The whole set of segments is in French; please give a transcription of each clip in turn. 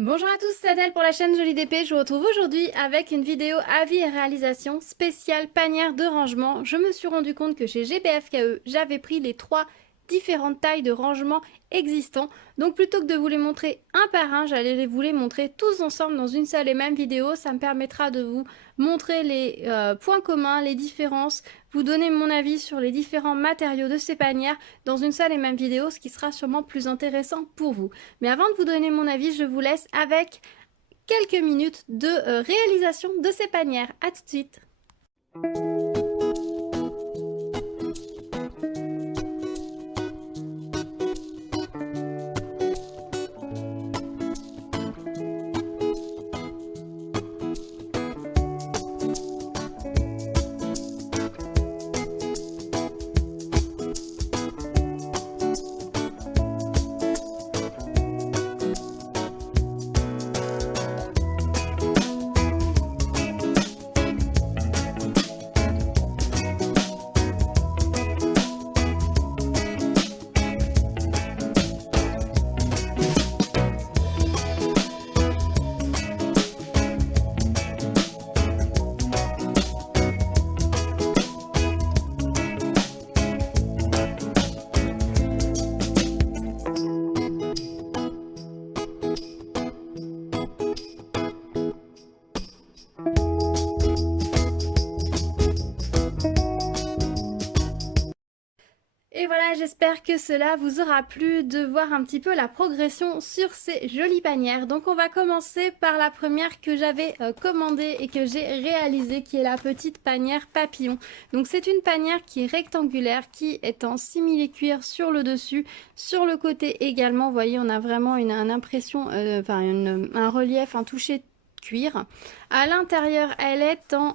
Bonjour à tous, c'est Adèle pour la chaîne Jolie DP. Je vous retrouve aujourd'hui avec une vidéo avis et réalisation spéciale panière de rangement. Je me suis rendu compte que chez GBFKE, j'avais pris les trois différentes tailles de rangement existants. Donc plutôt que de vous les montrer un par un, j'allais vous les montrer tous ensemble dans une seule et même vidéo. Ça me permettra de vous montrer les points communs, les différences, vous donner mon avis sur les différents matériaux de ces panières dans une seule et même vidéo, ce qui sera sûrement plus intéressant pour vous. Mais avant de vous donner mon avis, je vous laisse avec quelques minutes de réalisation de ces panières. A tout de suite. Et voilà, j'espère que cela vous aura plu de voir un petit peu la progression sur ces jolies panières. Donc on va commencer par la première que j'avais commandée et que j'ai réalisée, qui est la petite panière papillon. Donc c'est une panière qui est rectangulaire, qui est en simili-cuir sur le dessus, sur le côté également. Vous voyez, on a vraiment une impression, un relief, un toucher cuir. À l'intérieur, elle est en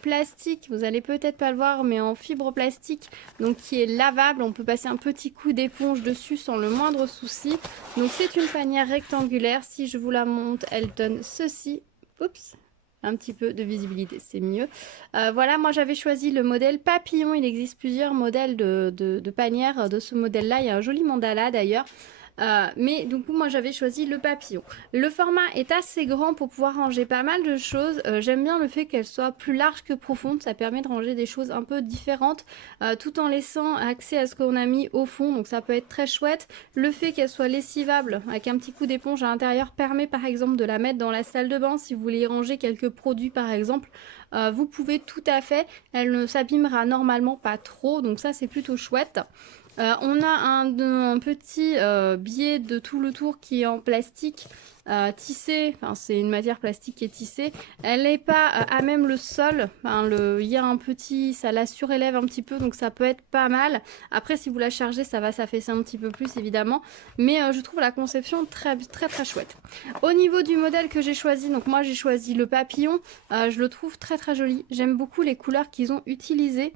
plastique, vous allez peut-être pas le voir, mais en fibre plastique, donc qui est lavable. On peut passer un petit coup d'éponge dessus sans le moindre souci. Donc c'est une panière rectangulaire. Si je vous la monte, elle donne ceci. Oups, un petit peu de visibilité, c'est mieux. Voilà, moi j'avais choisi le modèle papillon. Il existe plusieurs modèles de panières de ce modèle-là. Il y a un joli mandala d'ailleurs. Mais du coup moi j'avais choisi le papillon. Le format est assez grand pour pouvoir ranger pas mal de choses. J'aime bien le fait qu'elle soit plus large que profonde, ça permet de ranger des choses un peu différentes tout en laissant accès à ce qu'on a mis au fond, donc ça peut être très chouette. Le fait qu'elle soit lessivable avec un petit coup d'éponge à l'intérieur permet par exemple de la mettre dans la salle de bain si vous voulez y ranger quelques produits par exemple. Vous pouvez tout à fait, elle ne s'abîmera normalement pas trop, donc ça c'est plutôt chouette. On a un petit biais de tout le tour qui est en plastique tissé, enfin c'est une matière plastique qui est tissée. Elle n'est pas à même le sol, enfin, il y a un petit, ça la surélève un petit peu, donc ça peut être pas mal. Après si vous la chargez, ça va s'affaisser un petit peu plus évidemment, mais je trouve la conception très très très chouette. Au niveau du modèle que j'ai choisi, donc moi j'ai choisi le papillon, je le trouve très très joli. J'aime beaucoup les couleurs qu'ils ont utilisées.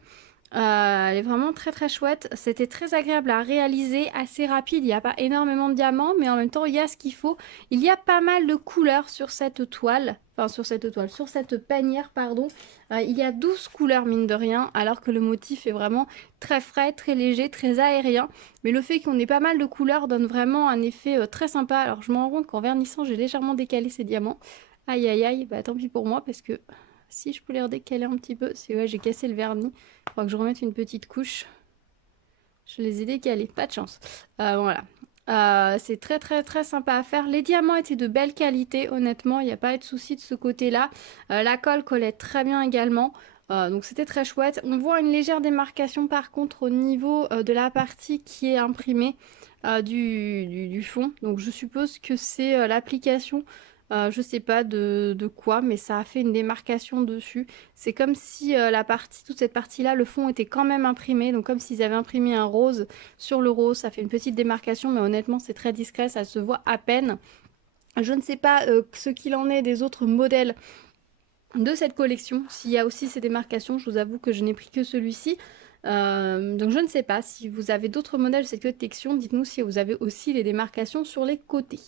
Elle est vraiment très très chouette. C'était très agréable à réaliser, assez rapide. Il n'y a pas énormément de diamants, mais en même temps, il y a ce qu'il faut. Il y a pas mal de couleurs sur cette toile. Enfin, sur cette panière, pardon. Il y a 12 couleurs, mine de rien, alors que le motif est vraiment très frais, très léger, très aérien. Mais le fait qu'on ait pas mal de couleurs donne vraiment un effet très sympa. Alors, je me rends compte qu'en vernissant, j'ai légèrement décalé ces diamants. Aïe, aïe, aïe. Bah, tant pis pour moi, parce que si je peux les redécaler un petit peu, c'est ouais, j'ai cassé le vernis. Il faudra que je remette une petite couche. Je les ai décalés, pas de chance. Voilà. C'est très très très sympa à faire. Les diamants étaient de belle qualité, honnêtement, il n'y a pas de souci de ce côté-là. La colle collait très bien également. Donc c'était très chouette. On voit une légère démarcation par contre au niveau de la partie qui est imprimée du fond. Donc je suppose que c'est l'application, je sais pas de quoi, mais ça a fait une démarcation dessus. C'est comme si toute cette partie-là, le fond était quand même imprimé. Donc comme s'ils avaient imprimé un rose sur le rose, ça fait une petite démarcation, mais honnêtement c'est très discret, ça se voit à peine. Je ne sais pas ce qu'il en est des autres modèles de cette collection. S'il y a aussi ces démarcations, je vous avoue que je n'ai pris que celui-ci. Donc je ne sais pas si vous avez d'autres modèles de cette collection, dites-nous si vous avez aussi les démarcations sur les côtés.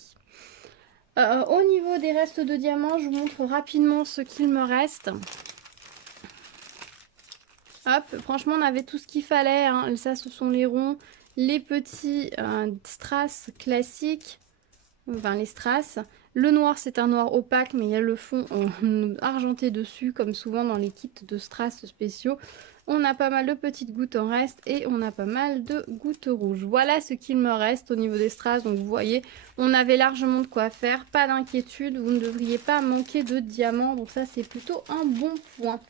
Au niveau des restes de diamants, je vous montre rapidement ce qu'il me reste. Hop, franchement on avait tout ce qu'il fallait, hein. Ça ce sont les ronds, les petits strass classiques, enfin les strass. Le noir, c'est un noir opaque, mais il y a le fond argenté dessus, comme souvent dans les kits de strass spéciaux. On a pas mal de petites gouttes en reste et on a pas mal de gouttes rouges. Voilà ce qu'il me reste au niveau des strass. Donc vous voyez, on avait largement de quoi faire. Pas d'inquiétude, vous ne devriez pas manquer de diamants. Donc ça, c'est plutôt un bon point.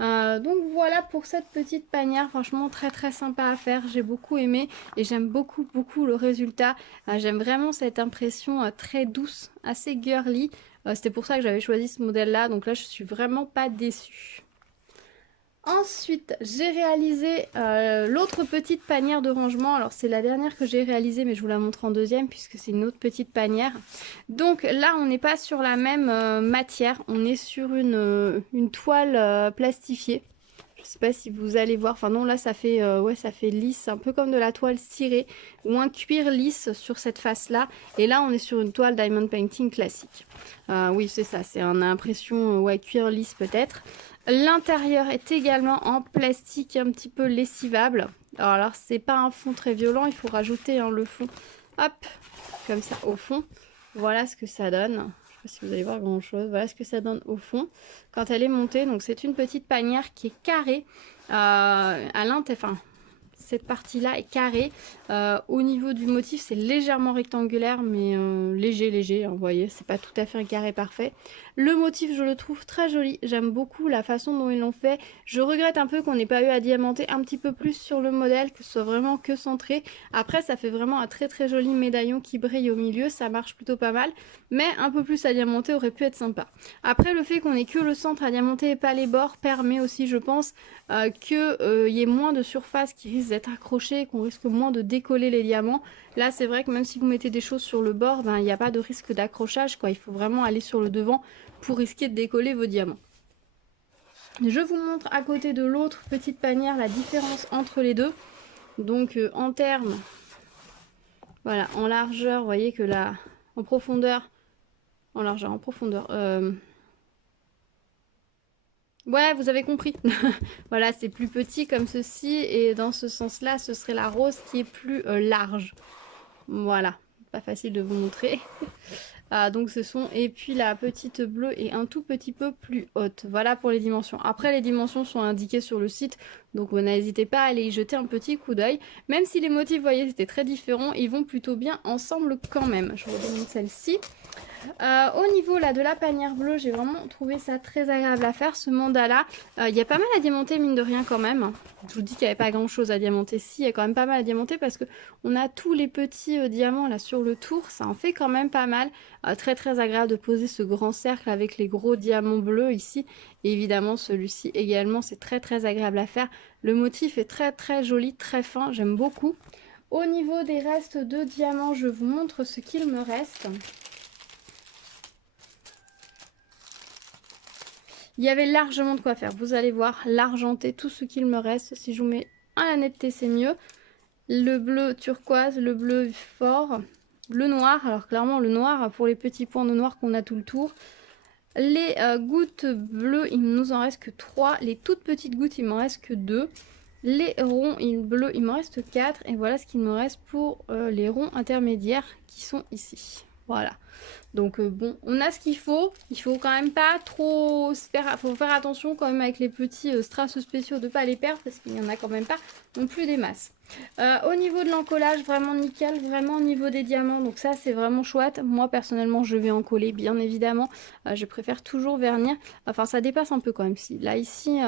Donc voilà pour cette petite panière, franchement très très sympa à faire, j'ai beaucoup aimé et j'aime beaucoup le résultat. J'aime vraiment cette impression très douce, assez girly. C'était pour ça que j'avais choisi ce modèle là, donc là je suis vraiment pas déçue. Ensuite, j'ai réalisé l'autre petite panière de rangement. Alors, c'est la dernière que j'ai réalisée, mais je vous la montre en deuxième puisque c'est une autre petite panière. Donc là, on n'est pas sur la même matière. On est sur une toile plastifiée. Je ne sais pas si vous allez voir. Enfin non, là, ça fait, ouais, ça fait lisse, un peu comme de la toile cirée ou un cuir lisse sur cette face-là. Et là, on est sur une toile Diamond Painting classique. Oui, c'est ça. C'est une impression, ouais, cuir lisse peut-être. L'intérieur est également en plastique un petit peu lessivable. Alors c'est pas un fond très violent, il faut rajouter le fond, hop, comme ça au fond. Voilà ce que ça donne. Je ne sais pas si vous allez voir grand chose. Voilà ce que ça donne au fond quand elle est montée. Donc c'est une petite panière qui est carrée à l'intérieur. Enfin, cette partie-là est carrée. Au niveau du motif, c'est légèrement rectangulaire, mais léger, hein, vous voyez, c'est pas tout à fait un carré parfait. Le motif, je le trouve très joli. J'aime beaucoup la façon dont ils l'ont fait. Je regrette un peu qu'on n'ait pas eu à diamanter un petit peu plus sur le modèle, que ce soit vraiment que centré. Après, ça fait vraiment un très très joli médaillon qui brille au milieu. Ça marche plutôt pas mal, mais un peu plus à diamanter aurait pu être sympa. Après, le fait qu'on ait que le centre à diamanter et pas les bords permet aussi, je pense, qu'il y ait moins de surface qui risque d'être accrochée, qu'on risque moins de décoller les diamants. Là, c'est vrai que même si vous mettez des choses sur le bord, il n'y a pas de risque d'accrochage, quoi. Il faut vraiment aller sur le devant pour risquer de décoller vos diamants. Je vous montre à côté de l'autre petite panière la différence entre les deux. Donc en termes, voilà, en largeur, vous voyez que là, en profondeur, ouais, vous avez compris. Voilà, c'est plus petit comme ceci et dans ce sens-là, ce serait la rose qui est plus large. Voilà, pas facile de vous montrer. Donc ce sont, et puis la petite bleue est un tout petit peu plus haute. Voilà pour les dimensions. Après, les dimensions sont indiquées sur le site, donc n'hésitez pas à aller y jeter un petit coup d'œil. Même si les motifs, vous voyez, c'était très différents, ils vont plutôt bien ensemble quand même. Je vous remonte celle-ci. Au niveau là de la panière bleue, j'ai vraiment trouvé ça très agréable à faire, ce mandala. Il y a pas mal à diamanter mine de rien quand même. Je vous dis qu'il n'y avait pas grand chose à diamanter. Si, il y a quand même pas mal à diamanter parce que on a tous les petits diamants là sur le tour. Ça en fait quand même pas mal. Très très agréable de poser ce grand cercle avec les gros diamants bleus ici. Et évidemment celui-ci également, c'est très très agréable à faire. Le motif est très très joli, très fin, j'aime beaucoup. Au niveau des restes de diamants, je vous montre ce qu'il me reste. Il y avait largement de quoi faire. Vous allez voir, l'argenté, tout ce qu'il me reste. Si je vous mets à la netteté, c'est mieux. Le bleu turquoise, le bleu fort, le noir. Alors clairement, le noir, pour les petits points de noir qu'on a tout le tour. Les gouttes bleues, il ne nous en reste que 3. Les toutes petites gouttes, il m'en reste que 2. Les ronds bleus, il m'en reste 4. Et voilà ce qu'il me reste pour les ronds intermédiaires qui sont ici. Voilà. Donc bon, on a ce qu'il faut. Il faut quand même pas trop faut faire attention quand même avec les petits strass spéciaux de pas les perdre parce qu'il n'y en a quand même pas non plus des masses. Au niveau de l'encollage, vraiment nickel, vraiment au niveau des diamants. Donc ça c'est vraiment chouette. Moi personnellement je vais encoller bien évidemment. Je préfère toujours vernir. Enfin ça dépasse un peu quand même. Si là ici,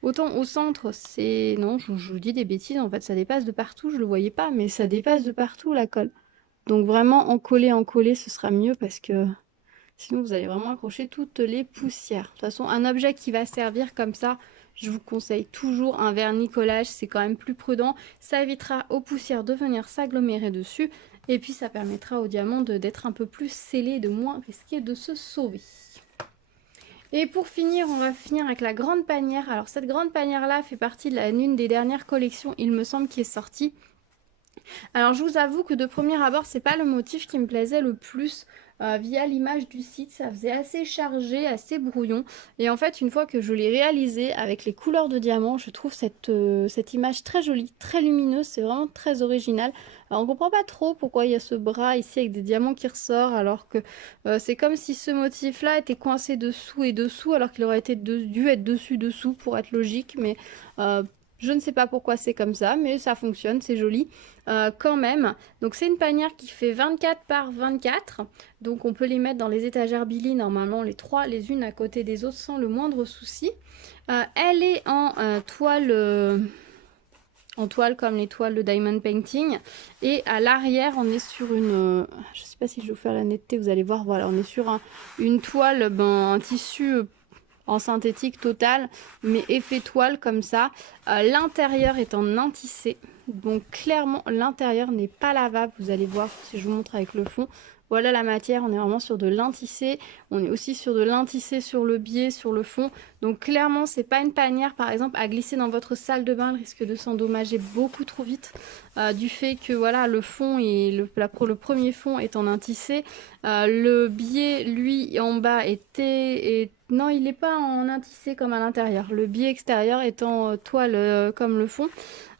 autant au centre c'est... Non, je vous dis des bêtises. En fait ça dépasse de partout. Je le voyais pas mais ça dépasse de partout la colle. Donc vraiment encoller, ce sera mieux parce que sinon vous allez vraiment accrocher toutes les poussières. De toute façon, un objet qui va servir comme ça, je vous conseille toujours un vernis collage, c'est quand même plus prudent. Ça évitera aux poussières de venir s'agglomérer dessus et puis ça permettra au diamant d'être un peu plus scellé, de moins risquer de se sauver. Et pour finir, on va finir avec la grande panière. Alors cette grande panière là fait partie de l'une des dernières collections, il me semble, qui est sortie. Alors je vous avoue que de premier abord c'est pas le motif qui me plaisait le plus. via l'image du site. Ça faisait assez chargé, assez brouillon. Et en fait, une fois que je l'ai réalisé avec les couleurs de diamant, je trouve cette image très jolie, très lumineuse. C'est vraiment très original. Alors, on comprend pas trop pourquoi il y a ce bras ici avec des diamants qui ressortent, alors que c'est comme si ce motif-là était coincé dessous et dessous, alors qu'il aurait été dû être dessus-dessous pour être logique. Mais euh, je ne sais pas pourquoi c'est comme ça, mais ça fonctionne, c'est joli quand même. Donc c'est une panière qui fait 24 par 24. Donc on peut les mettre dans les étagères Billy, normalement les trois les unes à côté des autres sans le moindre souci. Elle est en toile comme les toiles de Diamond Painting. Et à l'arrière, on est sur une... je sais pas si je vais vous faire la netteté, vous allez voir. Voilà, on est sur une toile, un tissu en synthétique total, mais effet toile comme ça. L'intérieur est en intissé. Donc clairement, l'intérieur n'est pas lavable. Vous allez voir si je vous montre avec le fond. Voilà la matière, on est vraiment sur de l'intissé. On est aussi sur de l'intissé sur le biais, sur le fond. Donc clairement, c'est pas une panière, par exemple, à glisser dans votre salle de bain. Elle risque de s'endommager beaucoup trop vite du fait que voilà, le fond et le premier fond est en intissé. Le biais, lui, en bas non, il n'est pas en intissé comme à l'intérieur. Le biais extérieur est en toile comme le fond.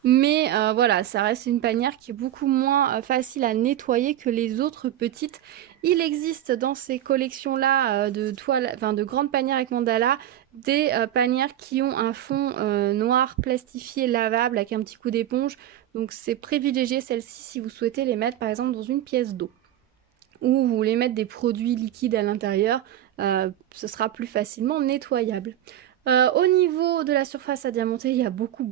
Mais voilà, ça reste une panière qui est beaucoup moins facile à nettoyer que les autres petites. Il existe dans ces collections-là de toiles, enfin de grandes panières avec mandala, des panières qui ont un fond noir plastifié lavable avec un petit coup d'éponge. Donc c'est privilégié celles-ci si vous souhaitez les mettre par exemple dans une pièce d'eau. Ou vous voulez mettre des produits liquides à l'intérieur, ce sera plus facilement nettoyable. Au niveau de la surface à diamanter, il y a beaucoup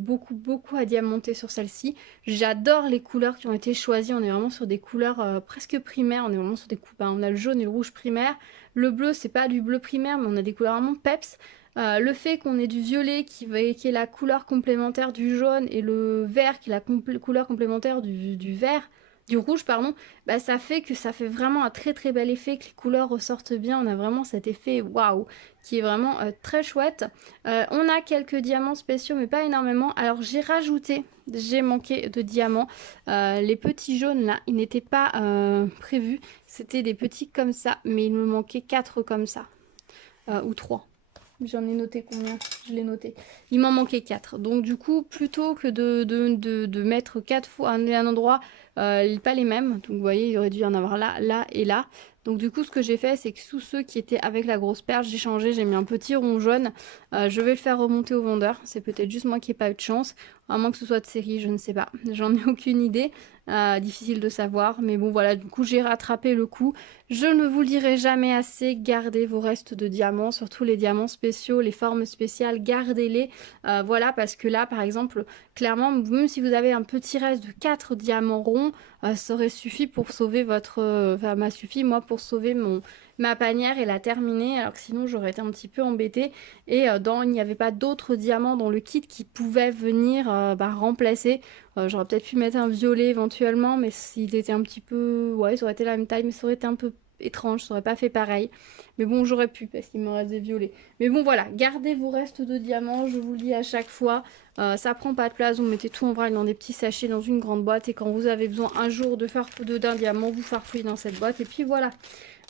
à diamanter sur celle-ci. J'adore les couleurs qui ont été choisies. On est vraiment sur des couleurs presque primaires. On est vraiment sur des couleurs. On a le jaune et le rouge primaire. Le bleu, c'est pas du bleu primaire, mais on a des couleurs vraiment peps. Le fait qu'on ait du violet qui est la couleur complémentaire du jaune et le vert qui est la couleur complémentaire du vert, du rouge, pardon, bah, ça fait que ça fait vraiment un très bel effet, que les couleurs ressortent bien. On a vraiment cet effet waouh qui est vraiment très chouette. On a quelques diamants spéciaux, mais pas énormément. Alors j'ai manqué de diamants. Les petits jaunes là, ils n'étaient pas prévus. C'était des petits comme ça, mais il me manquait 4 comme ça. Ou 3. J'en ai noté combien? Je l'ai noté. Il m'en manquait 4. Donc du coup, plutôt que de mettre 4 fois à un endroit, pas les mêmes. Donc vous voyez, il aurait dû y en avoir là, là et là. Donc du coup, ce que j'ai fait, c'est que sous ceux qui étaient avec la grosse perche, j'ai changé, j'ai mis un petit rond jaune. Je vais le faire remonter au vendeur. C'est peut-être juste moi qui n'ai pas eu de chance. À moins que ce soit de série, je ne sais pas. J'en ai aucune idée. Difficile de savoir. Mais bon, voilà, du coup, j'ai rattrapé le coup. Je ne vous le dirai jamais assez, gardez vos restes de diamants, surtout les diamants spéciaux, les formes spéciales, gardez-les. Voilà, parce que là, par exemple, clairement, même si vous avez un petit reste de 4 diamants ronds, ça aurait suffi pour sauver enfin, m'a suffi, moi, pour sauver ma panière et la terminer, alors que sinon, j'aurais été un petit peu embêtée. Et il n'y avait pas d'autres diamants dans le kit qui pouvaient venir remplacer. J'aurais peut-être pu mettre un violet éventuellement, mais s'il était un petit peu... Ouais, ça aurait été la même taille, mais ça aurait été un peu étrange, ça aurait pas fait pareil. Mais bon, j'aurais pu, parce qu'il me reste des violets. Mais bon, voilà, gardez vos restes de diamants, je vous le dis à chaque fois. Ça prend pas de place, vous mettez tout en vrac dans des petits sachets, dans une grande boîte. Et quand vous avez besoin un jour d'un diamant, vous farfouillez dans cette boîte. Et puis voilà.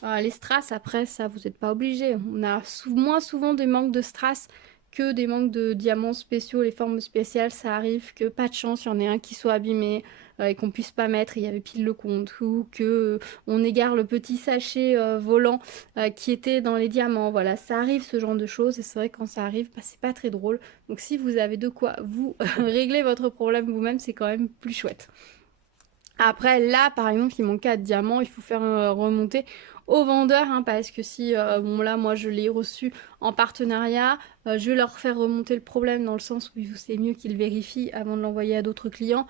Les strass, après, ça, vous n'êtes pas obligé. On a moins souvent des manques de strass que des manques de diamants spéciaux, les formes spéciales, ça arrive que pas de chance, il y en ait un qui soit abîmé et qu'on puisse pas mettre, il y avait pile le compte, ou que on égare le petit sachet volant qui était dans les diamants. Voilà, ça arrive ce genre de choses et c'est vrai que quand ça arrive, bah, c'est pas très drôle. Donc si vous avez de quoi vous régler votre problème vous-même, c'est quand même plus chouette. Après, là, par exemple, il manque 4 diamants, il faut faire remonter au vendeur, hein, parce que si, bon là, moi, je l'ai reçu en partenariat, je vais leur faire remonter le problème dans le sens où c'est mieux qu'ils vérifient avant de l'envoyer à d'autres clients.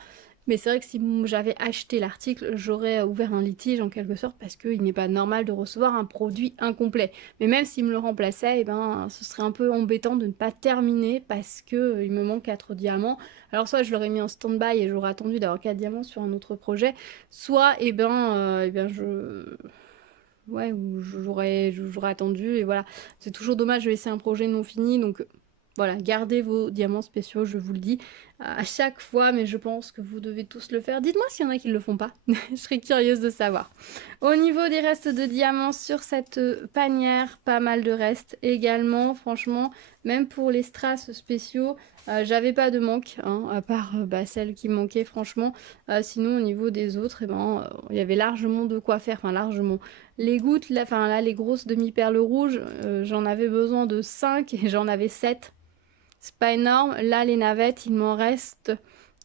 Mais c'est vrai que si j'avais acheté l'article, j'aurais ouvert un litige en quelque sorte parce qu'il n'est pas normal de recevoir un produit incomplet. Mais même s'il me le remplaçait, eh ben, ce serait un peu embêtant de ne pas terminer parce que il me manque 4 diamants. Alors soit je l'aurais mis en stand-by et j'aurais attendu d'avoir 4 diamants sur un autre projet, soit ouais, ou j'aurais attendu et voilà. C'est toujours dommage de laisser un projet non fini, donc voilà, gardez vos diamants spéciaux, je vous le dis. à chaque fois, mais je pense que vous devez tous le faire. Dites-moi s'il y en a qui ne le font pas, je serais curieuse de savoir. Au niveau des restes de diamants sur cette panière, pas mal de restes également, franchement, même pour les strass spéciaux, j'avais pas de manque, hein, à part celle qui manquait franchement. Sinon au niveau des autres, eh ben, il y avait largement de quoi faire, enfin largement. Les gouttes, là, enfin là les grosses demi-perles rouges, j'en avais besoin de 5 et j'en avais 7. C'est pas énorme. Là, les navettes, il m'en reste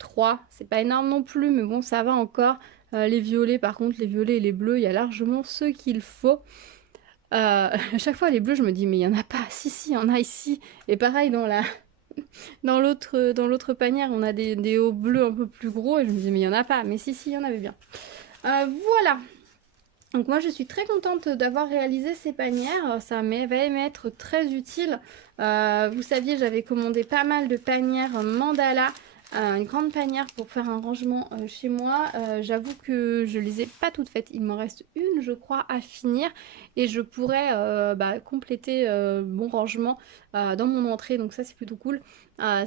3. C'est pas énorme non plus, mais bon, ça va encore. Les violets, par contre, les violets et les bleus, il y a largement ce qu'il faut. À chaque fois, les bleus, je me dis, mais il y en a pas. Si, si, il y en a ici. Et pareil, dans l'autre panière, on a des hauts bleus un peu plus gros. Et je me dis, mais il y en a pas. Mais si, si, il y en avait bien. Voilà. Donc moi je suis très contente d'avoir réalisé ces panières, ça va m'être très utile. Vous saviez, j'avais commandé pas mal de panières mandala, une grande panière pour faire un rangement chez moi. J'avoue que je les ai pas toutes faites, il m'en reste une je crois à finir et je pourrais compléter mon rangement dans mon entrée, donc ça c'est plutôt cool.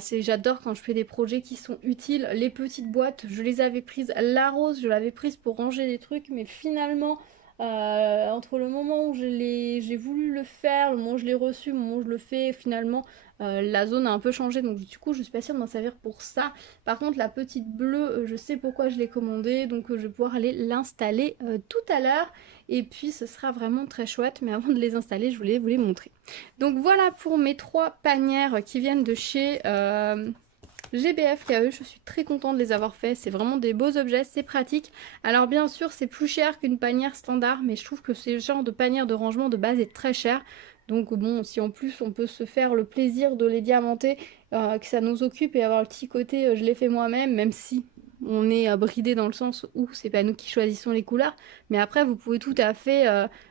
J'adore quand je fais des projets qui sont utiles. Les petites boîtes, je les avais prises, la rose je l'avais prise pour ranger des trucs, mais finalement entre le moment où j'ai voulu le faire, le moment où je l'ai reçu, le moment où je le fais, finalement, la zone a un peu changé. Donc du coup, je suis pas sûre de m'en servir pour ça. Par contre, la petite bleue, je sais pourquoi je l'ai commandée. Donc je vais pouvoir aller l'installer tout à l'heure. Et puis ce sera vraiment très chouette. Mais avant de les installer, je voulais vous les montrer. Donc voilà pour mes 3 panières qui viennent de chez... GBF KE, je suis très contente de les avoir faits, c'est vraiment des beaux objets, c'est pratique. Alors bien sûr c'est plus cher qu'une panière standard, mais je trouve que ce genre de panière de rangement de base est très cher. Donc bon, si en plus on peut se faire le plaisir de les diamanter, que ça nous occupe et avoir le petit côté je l'ai fait moi-même, même si on est bridé dans le sens où c'est pas nous qui choisissons les couleurs. Mais après vous pouvez tout à fait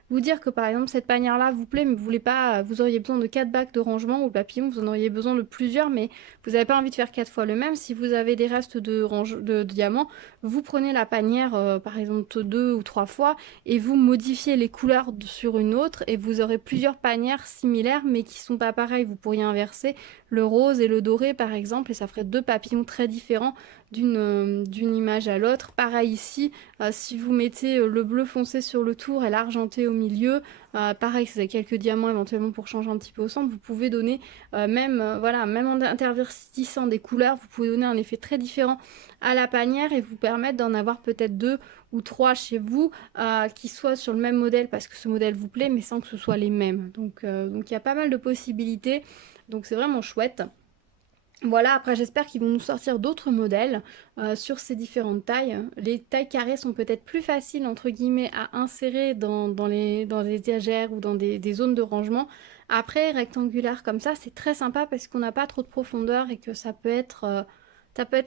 vous dire que par exemple cette panière là vous plaît mais vous voulez pas, vous auriez besoin de 4 bacs de rangement ou le papillon, vous en auriez besoin de plusieurs mais vous n'avez pas envie de faire 4 fois le même. Si vous avez des restes de diamants, vous prenez la panière par exemple 2 ou 3 fois et vous modifiez les couleurs sur une autre et vous aurez plusieurs panières similaires mais qui sont pas pareilles. Vous pourriez inverser le rose et le doré par exemple et ça ferait 2 papillons très différents d'une image à l'autre. Pareil ici, si vous mettez le bleu foncé sur le tour et l'argenté au milieu, pareil si vous avez quelques diamants éventuellement pour changer un petit peu au centre, vous pouvez donner voilà, même en intervertissant des couleurs, vous pouvez donner un effet très différent à la panière et vous permettre d'en avoir peut-être 2 ou 3 chez vous qui soient sur le même modèle parce que ce modèle vous plaît mais sans que ce soit les mêmes. Donc il y a pas mal de possibilités, donc c'est vraiment chouette. Voilà, après j'espère qu'ils vont nous sortir d'autres modèles sur ces différentes tailles. Les tailles carrées sont peut-être plus faciles entre guillemets à insérer dans les étagères ou dans des zones de rangement. Après, rectangulaire comme ça, c'est très sympa parce qu'on n'a pas trop de profondeur et que ça peut être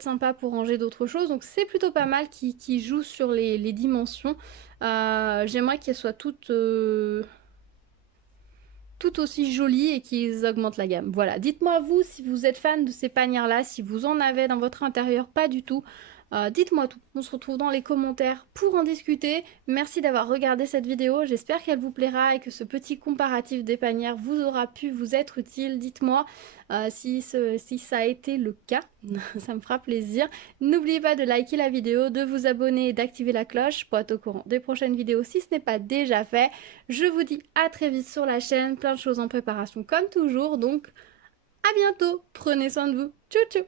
sympa pour ranger d'autres choses. Donc c'est plutôt pas mal qui joue sur les dimensions. J'aimerais qu'elles soient toutes tout aussi jolies et qui augmentent la gamme. Voilà, dites-moi vous si vous êtes fan de ces panières-là, si vous en avez dans votre intérieur, pas du tout. Dites-moi tout, on se retrouve dans les commentaires pour en discuter. Merci d'avoir regardé cette vidéo, j'espère qu'elle vous plaira et que ce petit comparatif des panières vous aura pu vous être utile. Dites-moi si ça a été le cas, ça me fera plaisir. N'oubliez pas de liker la vidéo, de vous abonner et d'activer la cloche pour être au courant des prochaines vidéos si ce n'est pas déjà fait. Je vous dis à très vite sur la chaîne, plein de choses en préparation comme toujours, donc à bientôt, prenez soin de vous, tchou tchou.